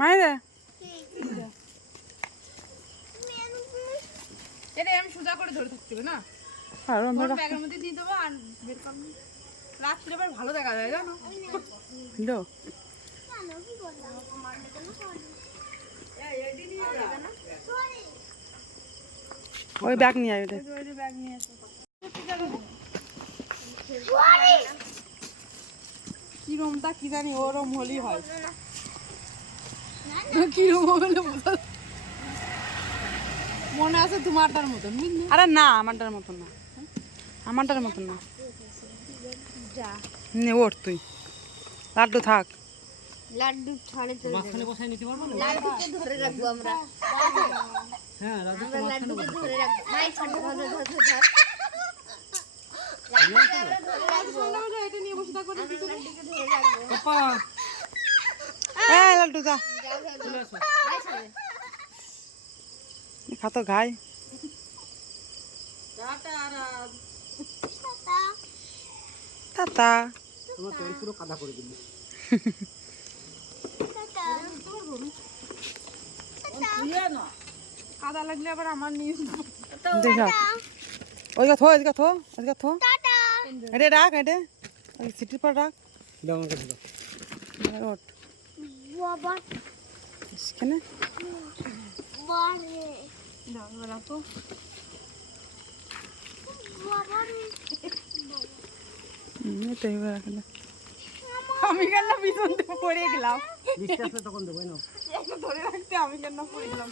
মায়েরা এটা আমি সোজা করে ধরে থাকতে হবে না, আর ব্যাগের মধ্যে দিয়ে দেবো আর বের করবো। রাত্রে আবার ভালো দেখা যায় জানো। ওই ব্যাগ নিয়ে আয় ব্যাগ নিয়ে আসো। কিরমটা কি জানি ওরম হলি হয়, কিরম হলে মনে আছে তোমারটার মতন। আরে না আমারটার মতন না, আমারটার মতন না। নে ওঠ তুই, লাড্ডু থাক। লাড্ডু ছাড়ে চলে যাবে, বসায় নিতে পারবো না? লাড্ডুকে ধরে রাখবো আমরা। হ্যাঁ আমরা লাড্ডুকে ধরে রাখবো। নাই ছাড় ধরে ধরে ধরে ধর। এটা নিয়ে বসে থাকো। লাড্ডুকে ধরে রাখবো। পাপা এই লাড্ডু যা চলে আসো। নাই ছাড়ে। খাতো ঘাই। টাটা। তোমার তেল পুরো কাদা করে দিবি। কাদা লাগলে আবার আমার নিয়ে দেখা ওইদিকে থো, এদিকে থো, এদিকে থো। এটা রাখ, এটা ওই সিটির পর রাখ। দাও আমার কাছে দাও। ওঠ বাবা এখানে। বারে রাখো। বাবারে এটাই রাখে না। আমি কেন পিছন থেকে পড়ে গেলাম, বৃষ্টি আসলে তখন দেবো না। ধরে রাখতে আমি কেন পড়ে গেলাম।